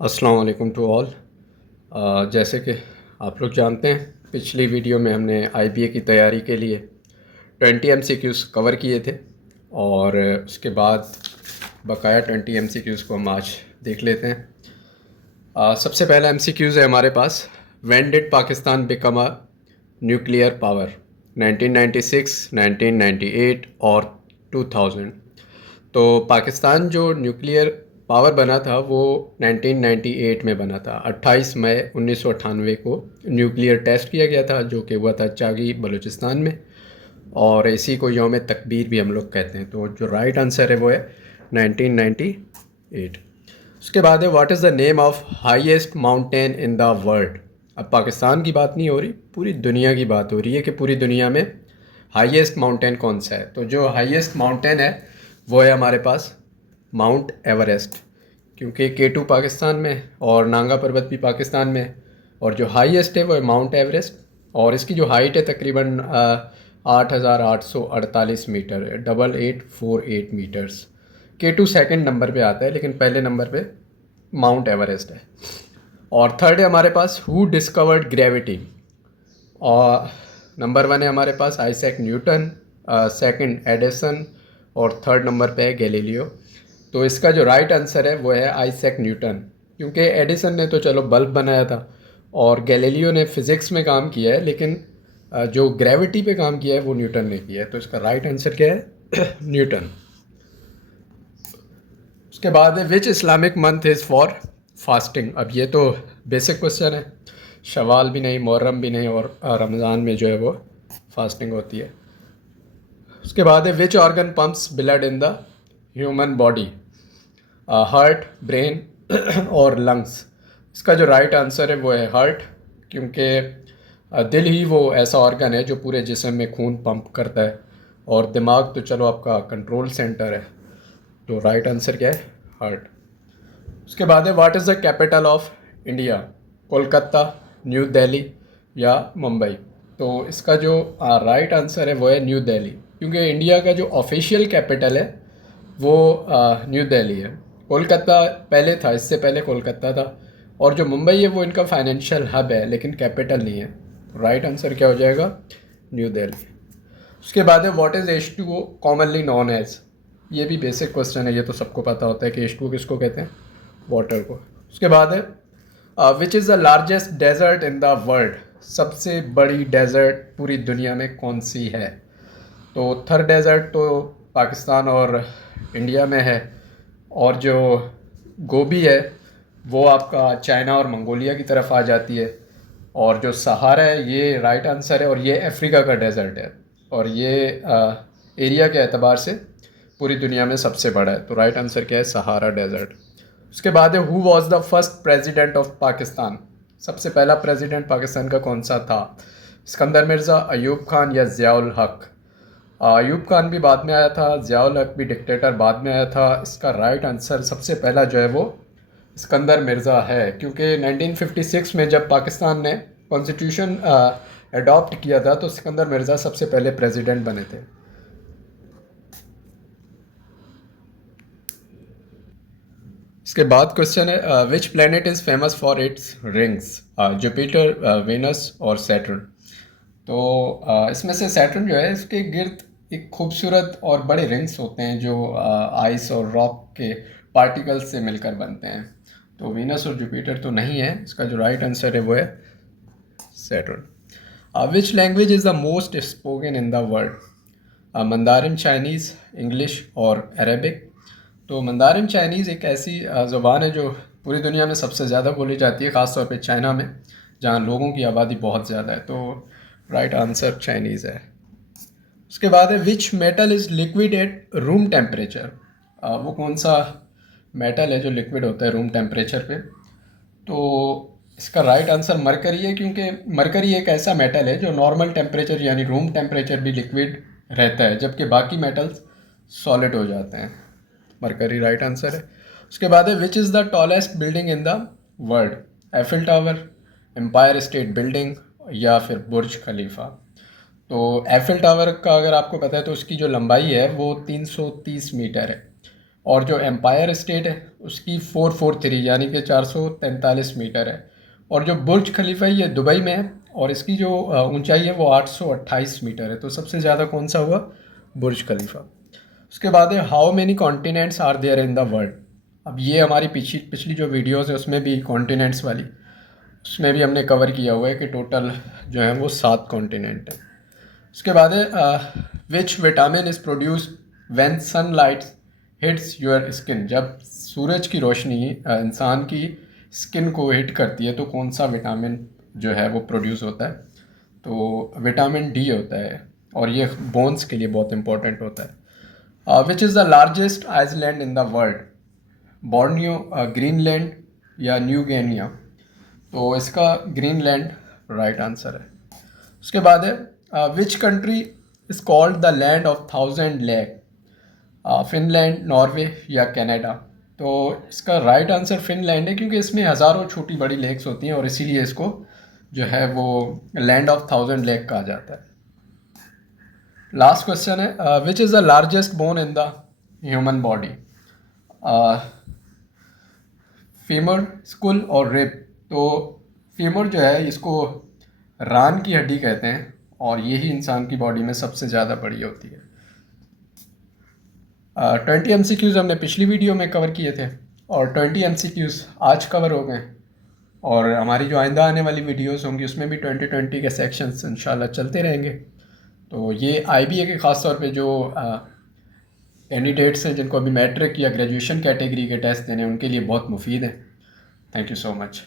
अस्सलाम वालेकुम to all. जैसे कि आप लोग जानते हैं, पिछली वीडियो में हमने आईबीए की तैयारी के लिए 20 एमसीक्यूज़ कवर किए थे और उसके बाद बकाया 20 एमसीक्यूज़ को हम आज देख लेते हैं। सबसे पहला एमसीक्यूज़ है हमारे पास, when did Pakistan become a nuclear power? 1996, 1998 और 2000। तो पाकिस्तान जो न्यूक्लियर पावर बना था वो 1998 में बना था। 28 मई 1998 को न्यूक्लियर टेस्ट किया गया था, जो कि हुआ था चागी बलूचिस्तान में, और इसी को यौम तकबीर भी हम लोग कहते हैं। तो जो राइट आंसर है वो है 1998। उसके बाद है, what is the name of highest mountain in the world? अब पाकिस्तान की बात नहीं हो रही, पूरी दुनिया की बात हो रही है कि पूरी दुनिया में हाईएस्ट माउंटेन कौन सा है। तो जो हाईएस्ट माउंटेन है वो है हमारे पास माउंट एवरेस्ट, क्योंकि K2 पाकिस्तान में और नांगा पर्वत भी पाकिस्तान में, और जो हाईएस्ट है वो है माउंट एवरेस्ट। और इसकी जो हाइट है तकरीबन 8,848 मीटर है, 8848 मीटर्स। K2 सेकंड नंबर पे आता है, लेकिन पहले नंबर पे माउंट एवरेस्ट है। और थर्ड है हमारे पास, हु डिस्कवर्ड ग्रेविटी? और नंबर 1 है हमारे पास आइजैक न्यूटन, सेकंड एडिसन, और थर्ड नंबर पे है गैलीलियो। तो इसका जो राइट आंसर है वो है आइजैक न्यूटन, क्योंकि एडिसन ने तो चलो बल्ब बनाया था और गैलीलियो ने फिज़िक्स में काम किया है, लेकिन जो ग्रेविटी पे काम किया है वो न्यूटन ने किया है। तो इसका राइट आंसर क्या है? न्यूटन। उसके बाद है, which Islamic month is for fasting? अब ये तो बेसिक क्वेश्चन है। शवाल भी नहीं, मुहर्रम भी नहीं, और रमज़ान में जो है वो फास्टिंग होती है। उसके बाद है, which organ pumps blood in the human body? Heart, brain और लंग्स। इसका जो राइट आंसर है वो है हार्ट, क्योंकि दिल ही वो ऐसा ऑर्गन है जो पूरे जिस्म में खून पंप करता है, और दिमाग तो चलो आपका कंट्रोल सेंटर है। तो राइट आंसर क्या है? हार्ट। उसके बाद है, what is the capital of India? Kolkata, new Delhi या मुंबई? तो इसका जो राइट आंसर है वो है न्यू दिल्ली, क्योंकि इंडिया का जो ऑफिशियल कैपिटल है वो न्यू दिल्ली है। कोलकाता पहले था, इससे पहले कोलकाता था, और जो मुंबई है वो इनका फाइनेंशियल हब है, लेकिन कैपिटल नहीं है। राइट आंसर क्या हो जाएगा? न्यू दिल्ली। उसके बाद है, what is H2O commonly known as? ये भी बेसिक क्वेश्चन है, ये तो सबको पता होता है कि H2O किसको कहते हैं? वाटर को। उसके बाद है, which is the largest desert in the world? सबसे बड़ी डेजर्ट पूरी दुनिया में कौन सी है? तो थर डेजर्ट तो पाकिस्तान और इंडिया में है, और जो गोबी है वो आपका चाइना और मंगोलिया की तरफ आ जाती है, और जो सहारा है ये राइट आंसर है, और ये अफ्रीका का डेजर्ट है, और ये एरिया के एतबार से पूरी दुनिया में सबसे बड़ा है। तो राइट आंसर क्या है? Sahara desert. उसके बाद है, who was the first president of Pakistan? सबसे पहला प्रेसिडेंट पाकिस्तान का कौन सा था? सिकंदर मिर्ज़ा, अयूब खान या ज़ियाउल हक? अयूब खान भी बाद में आया था, ज़ियाउल हक भी डिक्टेटर बाद में आया था। इसका राइट आंसर सबसे पहला जो है वो सिकंदर मिर्ज़ा है, क्योंकि 1956 में जब पाकिस्तान ने कॉन्स्टिट्यूशन अडॉप्ट किया था तो सिकंदर मिर्ज़ा सबसे पहले प्रेसिडेंट बने थे। इसके बाद क्वेश्चन है, which planet is famous for its rings? Jupiter, Venus और सैटर्न? तो इसमें से सैटर्न जो है, इसके गिर्द एक खूबसूरत और बड़े रिंग्स होते हैं जो आइस और रॉक के पार्टिकल्स से मिलकर बनते हैं। तो वीनस और जुपिटर तो नहीं है, इसका जो राइट आंसर है वो है Saturn. Which language is the most spoken in the world? Mandarin, Chinese, English और अरेबिक? तो मंदारिन चाइनीज़ एक ऐसी ज़ुबान है जो पूरी दुनिया में सबसे ज़्यादा बोली जाती है, ख़ास तौर पे चाइना में, जहाँ लोगों की आबादी बहुत ज़्यादा है। तो राइट आंसर चाइनीज़ है। उसके बाद है, which metal is liquid at room temperature? वो कौन सा मेटल है जो लिक्विड होता है रूम टेम्परेचर पे? तो इसका राइट आंसर मरकरी है, क्योंकि मरकरी एक ऐसा मेटल है जो नॉर्मल टेम्परेचर यानी रूम टेम्परेचर भी लिक्विड रहता है, जबकि बाकी मेटल्स सॉलिड हो जाते हैं। मरकरी राइट आंसर है। उसके बाद है, which is the tallest building in the world? Eiffel Tower, Empire State Building या फिर बुर्ज खलीफा? तो एफिल टावर का अगर आपको पता है तो उसकी जो लंबाई है वो 330 मीटर है, और जो एम्पायर स्टेट है उसकी 443 यानी कि 443 मीटर है। और जो बुर्ज खलीफा है ये दुबई में है और इसकी जो ऊंचाई है वो 828 मीटर है। तो सबसे ज़्यादा कौन सा हुआ? बुर्ज खलीफा। उसके बाद है how many continents are there in the world. अब ये हमारी पिछली पिछली जो वीडियोज़ है उसमें भी कॉन्टिनेंट्स वाली, उसमें भी हमने कवर किया हुआ है कि टोटल जो है वो 7 कॉन्टिनेंट है। उसके बाद है which vitamin is produced when sunlight hits your skin. जब सूरज की रोशनी इंसान की स्किन को हिट करती है तो कौन सा विटामिन जो है वो प्रोड्यूस होता है? तो विटामिन डी होता है और ये बोन्स के लिए बहुत इंपॉर्टेंट होता है। Which is the largest island in the world? Borneo, Greenland या न्यू गिनिया? तो इसका ग्रीनलैंड राइट आंसर है। उसके बाद है which country is called the land of thousand lake? Finland, Norway या कनाडा? तो इसका राइट आंसर फिनलैंड है क्योंकि इसमें हज़ारों छोटी बड़ी लेक्स होती हैं और इसीलिए इसको जो है वो लैंड ऑफ थाउजेंड लेक कहा जाता है। लास्ट क्वेश्चन है which is the largest bone in the human body? Femur, school और रिब? तो फीमर जो है इसको रान की हड्डी कहते हैं और यही इंसान की बॉडी में सबसे ज़्यादा बड़ी होती है। 20 MCQs हमने पिछली वीडियो में कवर किए थे और 20 MCQs आज कवर हो गए और हमारी जो आइंदा आने वाली वीडियोस होंगी उसमें भी 2020 के सेक्शंस इंशाल्लाह चलते रहेंगे। तो ये IBA के ख़ास तौर पे जो कैंडिडेट्स हैं जिनको अभी मैट्रिक या ग्रेजुएशन कैटेगरी के टेस्ट देने हैं उनके लिए बहुत मुफीद है। Thank you so much.